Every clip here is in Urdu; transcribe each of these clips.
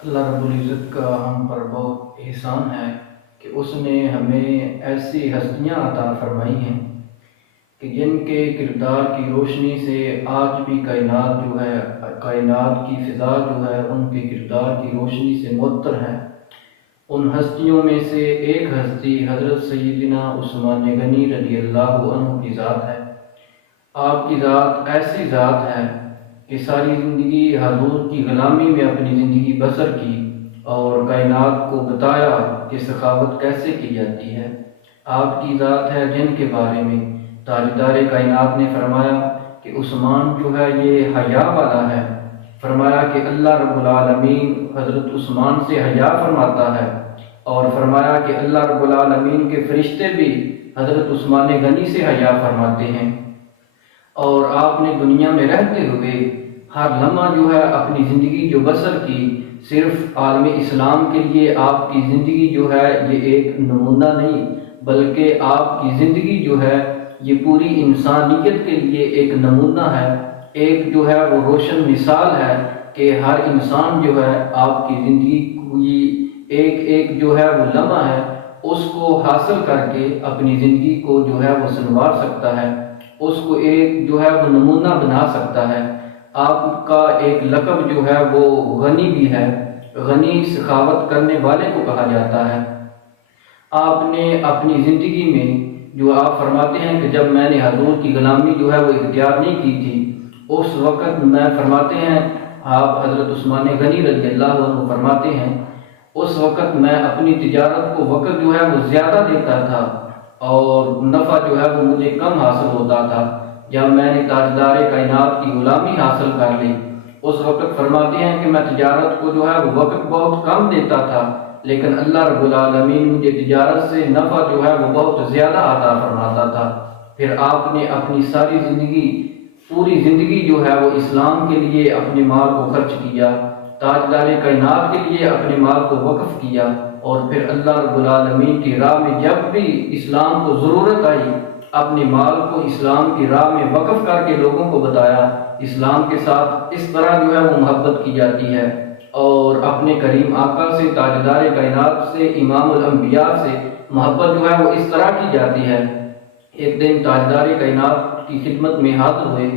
اللہ رب العزت کا ہم پر بہت احسان ہے کہ اس نے ہمیں ایسی ہستیاں عطا فرمائی ہیں کہ جن کے کردار کی روشنی سے آج بھی کائنات کی فضا جو ہے ان کے کردار کی روشنی سے معطر ہے۔ ان ہستیوں میں سے ایک ہستی حضرت سیدنا عثمان غنی رضی اللہ عنہ کی ذات ہے۔ آپ کی ذات ایسی ذات ہے کہ ساری زندگی حضور کی غلامی میں اپنی زندگی بسر کی اور کائنات کو بتایا کہ سخاوت کیسے کی جاتی ہے۔ آپ کی ذات ہے جن کے بارے میں تاجدار کائنات نے فرمایا کہ عثمان جو ہے یہ حیا والا ہے۔ فرمایا کہ اللہ رب العالمین حضرت عثمان سے حیا فرماتا ہے، اور فرمایا کہ اللہ رب العالمین کے فرشتے بھی حضرت عثمان غنی سے حیا فرماتے ہیں۔ اور آپ نے دنیا میں رہتے ہوئے ہر لمحہ جو ہے اپنی زندگی جو بسر کی، صرف عالم اسلام کے لیے آپ کی زندگی جو ہے یہ ایک نمونہ نہیں، بلکہ آپ کی زندگی جو ہے یہ پوری انسانیت کے لیے ایک نمونہ ہے، ایک جو ہے وہ روشن مثال ہے کہ ہر انسان جو ہے آپ کی زندگی کی ایک جو ہے وہ لمحہ ہے اس کو حاصل کر کے اپنی زندگی کو جو ہے وہ سنوار سکتا ہے، اس کو ایک جو ہے وہ نمونہ بنا سکتا ہے۔ آپ کا ایک لقب جو ہے وہ غنی بھی ہے، غنی سخاوت کرنے والے کو کہا جاتا ہے۔ آپ نے اپنی زندگی میں جو آپ فرماتے ہیں کہ جب میں نے حضور کی غلامی جو ہے وہ اختیار نہیں کی تھی، اس وقت میں فرماتے ہیں، آپ حضرت عثمان غنی رضی اللہ عنہ فرماتے ہیں، اس وقت میں اپنی تجارت کو وقت جو ہے وہ زیادہ دیتا تھا اور نفع جو ہے وہ مجھے کم حاصل ہوتا تھا۔ جب میں نے تاجدار کائنات کی غلامی حاصل کر لی، اس وقت فرماتے ہیں کہ میں تجارت کو جو ہے وہ وقت بہت کم دیتا تھا، لیکن اللہ رب العالمین مجھے تجارت سے نفع جو ہے وہ بہت زیادہ عطا فرماتا تھا۔ پھر آپ نے اپنی ساری زندگی، پوری زندگی جو ہے وہ اسلام کے لیے اپنے مال کو خرچ کیا، تاجدار کائنات کے لیے اپنے مال کو وقف کیا، اور پھر اللہ رب العالمین کی راہ میں جب بھی اسلام کو ضرورت آئی اپنے مال کو اسلام کی راہ میں وقف کر کے لوگوں کو بتایا اسلام کے ساتھ اس طرح جو ہے وہ محبت کی جاتی ہے، اور اپنے کریم آقا سے، تاجدار کائنات سے، امام الانبیاء سے محبت جو ہے وہ اس طرح کی جاتی ہے۔ ایک دن تاجدار کائنات کی خدمت میں حاضر ہوئے،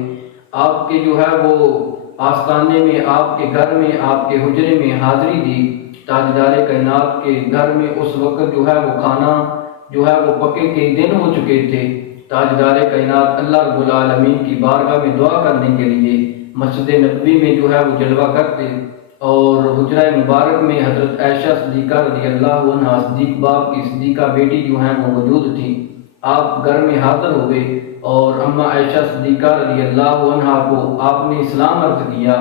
آپ کے جو ہے وہ آستانے میں، آپ کے گھر میں، آپ کے حجرے میں حاضری دی۔ تاجدار کائنات کے گھر میں اس وقت جو ہے وہ کھانا جو ہے وہ پکے کئی دن ہو چکے تھے۔ تاجدار کائنات اللہ رب العالمین کی بارگاہ میں دعا کرنے کے لیے مسجد نبوی میں جو ہے وہ جلوہ کرتے، اور حجرہ مبارک میں حضرت عائشہ صدیقہ رضی اللہ عنہا، صدیق باپ کی صدیقہ بیٹی جو ہیں وہ موجود تھی۔ آپ گھر میں حاضر ہوئے اور اماں عائشہ صدیقہ رضی اللہ عنہا کو آپ نے اسلام عرض کیا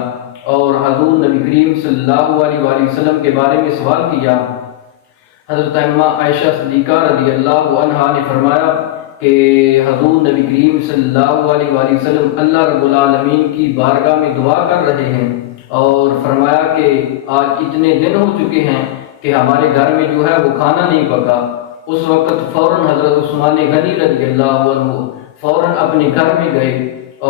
اور حضور نبی کریم صلی اللہ علیہ وآلہ وسلم کے بارے میں سوال کیا۔ حضرت اماں عائشہ صدیقہ رضی اللہ عنہا نے فرمایا کہ حضور نبی کریم صلی اللہ علیہ وآلہ وسلم اللہ رب العالمین کی بارگاہ میں دعا کر رہے ہیں، اور فرمایا کہ آج اتنے دن ہو چکے ہیں کہ ہمارے گھر میں جو ہے وہ کھانا نہیں پکا۔ اس وقت فوراً حضرت عثمان غنی رضی اللہ عنہ فوراً اپنے گھر میں گئے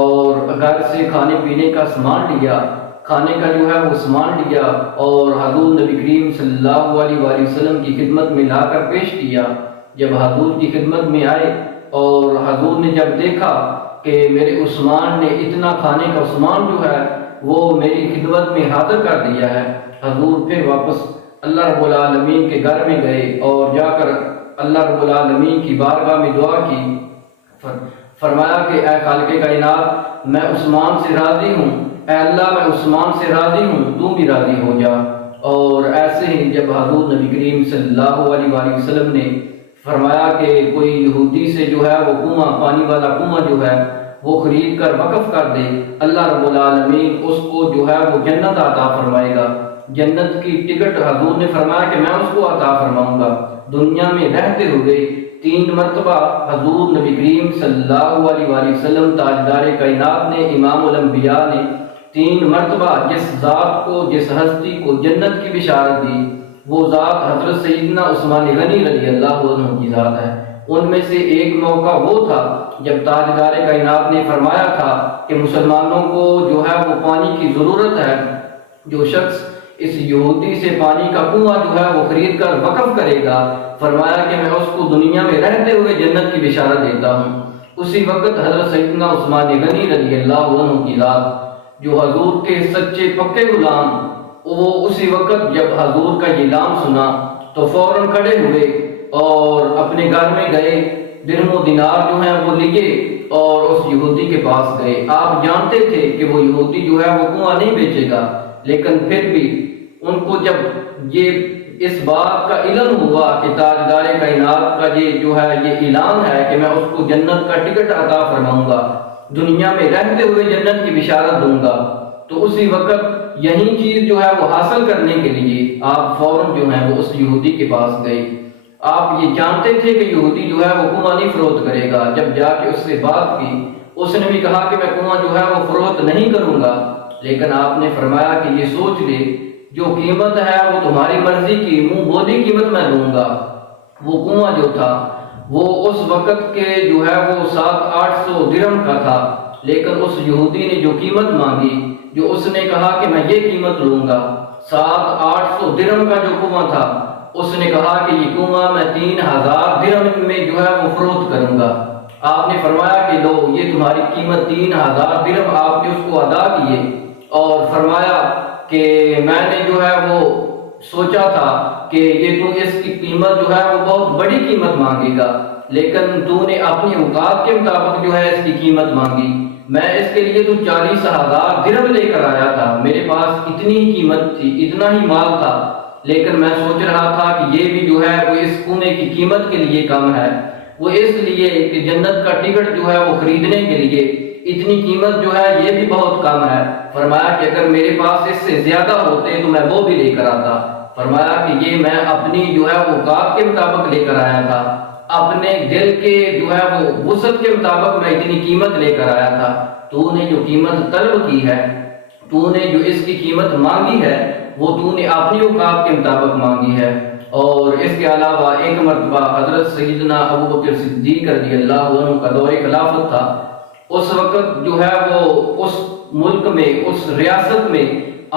اور گھر سے کھانے پینے کا سامان لیا، کھانے کا جو ہے وہ سامان لیا، اور حضور نبی کریم صلی اللہ علیہ وآلہ وسلم کی خدمت میں لا کر پیش کیا۔ جب حضور کی خدمت میں آئے اور حضور نے جب دیکھا کہ میرے عثمان نے اتنا کھانے کا سامان جو ہے وہ میری خدمت میں حاضر کر دیا ہے، حضور پھر واپس اللہ رب العالمین کے گھر میں گئے اور جا کر اللہ رب العالمین کی بارگاہ میں دعا کی۔ فرمایا کہ اے خالق کائنات، میں عثمان سے راضی ہوں، اے اللہ میں عثمان سے راضی ہوں، تو بھی راضی ہو جا۔ اور ایسے ہی جب حضور نبی کریم صلی اللہ علیہ وآلہ وسلم نے فرمایا کہ کوئی یہودی سے جو ہے وہ کنواں، پانی والا کنواں جو ہے وہ خرید کر وقف کر دے، اللہ رب العالمین اس کو جو ہے وہ جنت عطا فرمائے گا۔ جنت کی ٹکٹ حضور نے فرمایا کہ میں اس کو عطا فرماؤں گا۔ دنیا میں رہتے ہوئے 3 مرتبہ حضور نبی کریم صلی اللہ علیہ وآلہ وسلم تاجدار کائنات نے، امام الانبیاء نے 3 مرتبہ جس ذات کو، جس ہستی کو جنت کی بشارت دی، وہ ذات حضرت سیدنا عثمان غنی رضی اللہ عنہ کی ذات ہے۔ ان میں سے ایک موقع وہ تھا جب تاجدار کائنات نے فرمایا تھا کہ مسلمانوں کو جو ہے وہ پانی کی ضرورت ہے، جو شخص اس یہودی سے پانی کا کنواں جو ہے وہ خرید کر وقف کرے گا، فرمایا کہ میں اس کو دنیا میں رہتے ہوئے جنت کی بشارت دیتا ہوں۔ اسی وقت حضرت سیدنا عثمان غنی رضی اللہ عنہ کی ذات جو حضور کے سچے پکے غلام، وہ اسی وقت جب حضور کا یہ نام سنا تو فوراً کھڑے ہوئے اور اپنے گھر میں گئے، درہم و دینار جو ہیں وہ لیے اور اس یہودی کے پاس گئے۔ آپ جانتے تھے کہ وہ یہودی جو ہے وہ کنواں نہیں بیچے گا، لیکن پھر بھی ان کو جب یہ اس بات کا علم ہوا کہ تاجدار کائنات کا یہ جو ہے یہ اعلان ہے کہ میں اس کو جنت کا ٹکٹ عطا فرماؤں گا، دنیا میں رہتے ہوئے جنت کی بشارت دوں گا، تو اسی وقت یہی چیز جو ہے وہ حاصل کرنے کے لیے آپ فوراً جو ہے وہ اس یہودی کے پاس گئے۔ آپ یہ جانتے تھے کہ یہودی جو ہے وہ کنواں نہیں فروخت کرے گا۔ جب جا کے اس سے بات کی، اس نے بھی کہا کہ میں کنواں جو ہے وہ فروخت نہیں کروں گا، لیکن آپ نے فرمایا کہ یہ سوچ لے جو قیمت ہے وہ تمہاری مرضی کی منہ بولی قیمت میں دوں گا۔ وہ کنواں جو تھا وہ اس وقت کے جو ہے وہ 700-800 درہم کا تھا، لیکن اس یہودی نے جو قیمت مانگی، جو اس نے کہا کہ میں یہ قیمت لوں گا، 700-800 درہم کا جو کنواں تھا، اس نے کہا کہ یہ کنواں میں 3000 درہم میں جو ہے وہ فروخت کروں گا۔ آپ نے فرمایا کہ لو یہ تمہاری قیمت 3000 درہم، آپ نے اس کو ادا کیے اور فرمایا کہ میں نے جو ہے وہ سوچا تھا کہ یہ تو اس کی قیمت جو ہے وہ بہت بڑی قیمت مانگے گا، لیکن تو نے اپنی اوقات کے مطابق جو ہے اس کی قیمت مانگی۔ میں اس کے لیے تو 40,000 درہم لے کر آیا تھا، میرے پاس اتنی ہی قیمت تھی، اتنا ہی مال تھا، لیکن میں سوچ رہا تھا کہ یہ بھی جو ہے وہ اس کنویں کی قیمت کے لیے کم ہے، وہ اس لیے کہ جنت کا ٹکٹ جو ہے وہ خریدنے کے لیے اتنی قیمت جو ہے یہ بھی بہت کم ہے۔ فرمایا کہ اگر میرے پاس اس سے زیادہ ہوتے تو میں وہ بھی لے کر آتا۔ فرمایا کہ یہ میں اپنی جو ہے اوقات کے مطابق لے کر آیا تھا، اپنے دل کے جو ہے وہ وسعت کے مطابق میں اتنی قیمت لے کر آیا تھا۔ تو نے جو قیمت طلب کی ہے، تو نے جو اس کی قیمت مانگی ہے، وہ تو نے اپنی اوقات کے مطابق مانگی ہے۔ اور اس کے علاوہ ایک مرتبہ حضرت سیدنا ابوبکر صدیق رضی اللہ عنہ کا دور خلافت تھا۔ اس وقت جو ہے وہ اس ملک میں، اس ریاست میں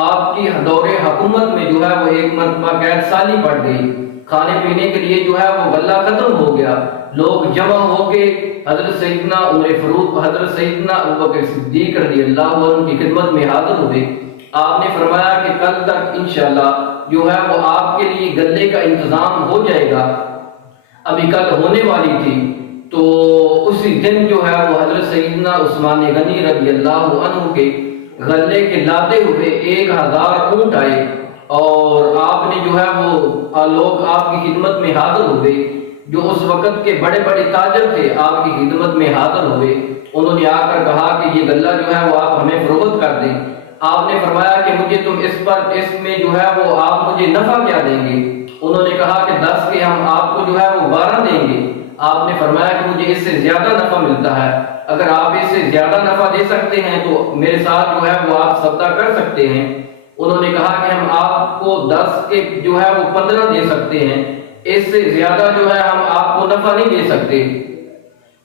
آپ کی دور حکومت میں جو ہے وہ ایک مرتبہ قید سالی پڑ گئی، کھانے پینے کے لیے جو ہے وہ غلہ ختم ہو گیا، لوگ جمع ہو کے حضرت سیدنا عمر فاروق، حضرت سیدنا ابوبکر صدیق رضی اللہ عنہ کی خدمت میں حاضر ہوئے۔ آپ نے فرمایا کہ کل تک انشاءاللہ جو ہے وہ آپ کے لیے غلے کا انتظام ہو جائے گا، ابھی کل ہونے والی تھی۔ تو اسی دن جو ہے وہ حضرت سیدنا عثمان غنی رضی اللہ عنہ کے غلے کے لاتے ہوئے 1000 اونٹ آئے، اور آپ نے جو ہے وہ لوگ آپ کی خدمت میں حاضر ہوئے، جو اس وقت کے بڑے بڑے تاجر تھے آپ کی خدمت میں حاضر ہوئے۔ انہوں نے آ کر کہا کہ یہ غلہ جو ہے وہ آپ ہمیں فروخت کر دیں۔ آپ نے فرمایا کہ مجھے تم اس میں جو ہے وہ آپ مجھے نفع کیا دیں گے؟ انہوں نے کہا کہ 10 کے ہم آپ کو جو ہے وہ 12 دیں گے۔ آپ نے فرمایا کہ مجھے اس سے زیادہ نفع ملتا ہے، اگر آپ اس سے زیادہ نفع دے سکتے ہیں تو میرے ساتھ جو ہے وہ آپ سودا کر سکتے ہیں۔ انہوں نے کہا کہ ہم آپ کو 10 کے جو ہے وہ 15 دے سکتے ہیں، اس سے زیادہ جو ہے ہم آپ کو نفع نہیں دے سکتے۔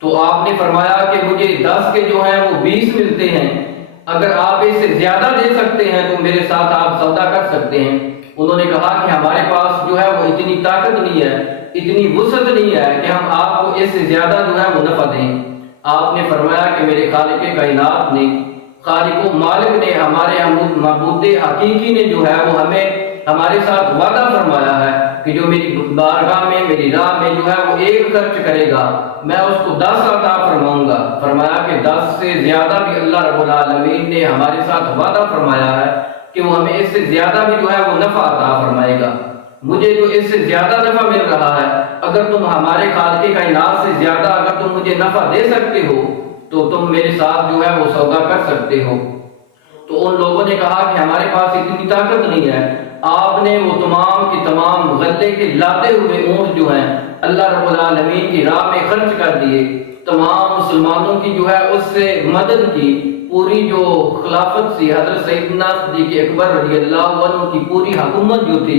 تو آپ نے فرمایا کہ مجھے 10 کے جو ہیں وہ 20 ملتے ہیں، اگر آپ اس سے زیادہ دے سکتے ہیں تو میرے ساتھ آپ سودا کر سکتے ہیں۔ انہوں نے کہا کہ ہمارے پاس جو ہے وہ اتنی طاقت نہیں ہے، اتنی وسعت نہیں ہے کہ ہم آپ کو اس سے زیادہ جو ہے وہ نفع دیں۔ آپ نے فرمایا کہ میرے خالق کائنات نے، خالق و مالک نے، ہمارے معبود حقیقی نے جو ہے وہ ہمیں ہمارے ساتھ وعدہ فرمایا ہے کہ جو میری بارگاہ میں، میری راہ میں جو ہے وہ 1 خرچ کرے گا، میں اس کو 10 عطا فرماؤں گا۔ فرمایا کہ 10 سے زیادہ بھی اللہ رب العالمین نے ہمارے ساتھ وعدہ فرمایا ہے کہ وہ ہمیں اس سے زیادہ بھی جو ہے وہ نفع عطا فرمائے گا۔ مجھے جو اس سے زیادہ نفع مل رہا ہے، اگر تم ہمارے خالق کائنات سے زیادہ اگر تم مجھے نفع دے سکتے ہو تو تم میرے ساتھ جو ہے وہ سودا کر سکتے ہو۔ تو ان لوگوں نے کہا کہ ہمارے پاس اتنی طاقت نہیں ہے۔ آپ نے وہ تمام کی تمام غلے کے لاتے ہوئے اونٹ جو ہیں اللہ رب العالمین کی راہ میں خرچ کر دیے، تمام مسلمانوں کی جو ہے اس سے مدد کی۔ پوری جو خلافت سی حضرت سیدنا صدیق اکبر رضی اللہ عنہ کی پوری حکومت جو تھی،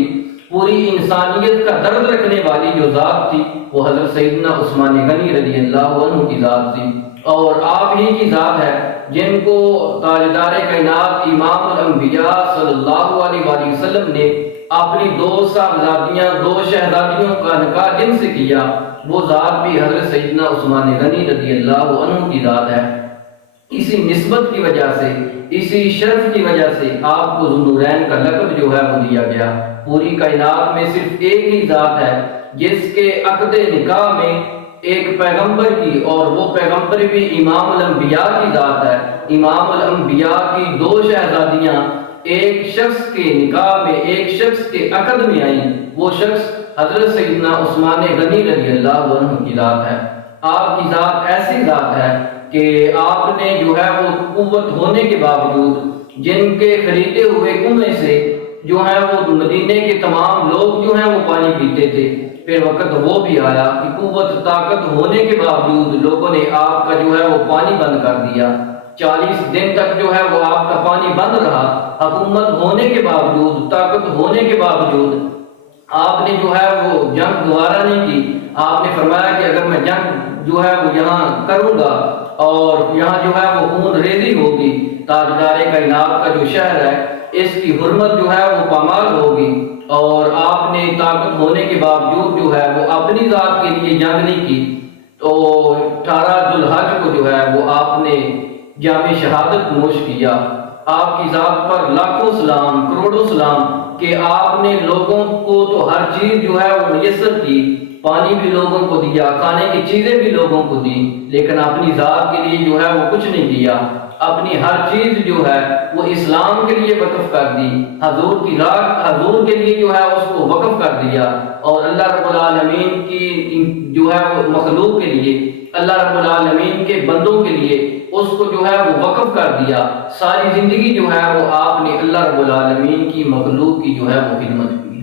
پوری انسانیت کا درد رکھنے والی جو ذات تھی، وہ حضرت سیدنا عثمان غنی رضی اللہ عنہ کی ذات تھی۔ اور آپ ہی کی ذات ہے جن کو تاجدار کائنات امام الانبیاء صلی اللہ علیہ وآلہ وسلم نے اپنی 2 صاحبزادیاں 2 شہزادیوں کا نکاح جن سے کیا، وہ ذات بھی حضرت سیدنا عثمان غنی رضی اللہ عنہ کی ذات ہے۔ اسی نسبت کی وجہ سے، اسی شرف کی وجہ سے آپ کو ذوالنورین کا لقب جو ہے وہ دیا گیا۔ پوری کائنات میں صرف ایک ہی ذات ہے جس کے عقد نکاح میں ایک پیغمبر کی، اور وہ پیغمبر بھی امام الانبیاء کی ذات ہے، امام الانبیاء کی 2 شہزادیاں ایک شخص کے نکاح میں، ایک شخص کے عقد میں آئیں، وہ شخص حضرت سیدنا عثمان غنی رضی اللہ عنہ کی ذات ہے۔ آپ کی ذات ایسی ذات ہے کہ آپ نے جو ہے وہ قوت ہونے کے باوجود جن کے خریدے ہوئے کنویں سے جو ہے وہ مدینے کے تمام لوگ جو ہیں وہ پانی پیتے تھے، پھر وقت وہ بھی آیا کہ قوت طاقت ہونے کے باوجود لوگوں نے آپ کا جو ہے وہ پانی بند کر دیا۔ 40 دن تک جو ہے وہ آپ کا پانی بند رہا، حکومت ہونے کے باوجود، طاقت ہونے کے باوجود آپ نے جو ہے وہ جنگ گوارا نہیں کی۔ آپ نے فرمایا کہ اگر میں جنگ جو ہے وہ یہاں کروں گا اور یہاں جو ہے وہ خون ریزی ہوگی، تاجدار کائنات کا جو شہر ہے اس کی حرمت جو ہے وہ پامال ہوگی، اور آپ نے طاقت ہونے کے باوجود جو ہے وہ اپنی ذات کے لیے جنگ نہیں کی، تو 18 ذوالحج کو جو ہے وہ آپ نے جام شہادت نوش کیا۔ آپ کی ذات پر لاکھوں سلام، کروڑوں سلام کہ آپ نے لوگوں کو تو ہر چیز جو ہے وہ میسر کی، پانی بھی لوگوں کو دیا، کھانے کی چیزیں بھی لوگوں کو دی، لیکن اپنی ذات کے لیے جو ہے وہ کچھ نہیں کیا۔ اپنی ہر چیز جو ہے وہ اسلام کے لیے وقف کر دی، حضور کی راہ، حضور کے لیے جو ہے اس کو وقف کر دیا، اور اللہ رب العالمین کی جو ہے وہ مخلوق کے لیے، اللہ رب العالمین کے بندوں کے لیے اس کو جو ہے وہ وقف کر دیا۔ ساری زندگی جو ہے وہ آپ نے اللہ رب العالمین کی مخلوق کی جو ہے وہ خدمت کی۔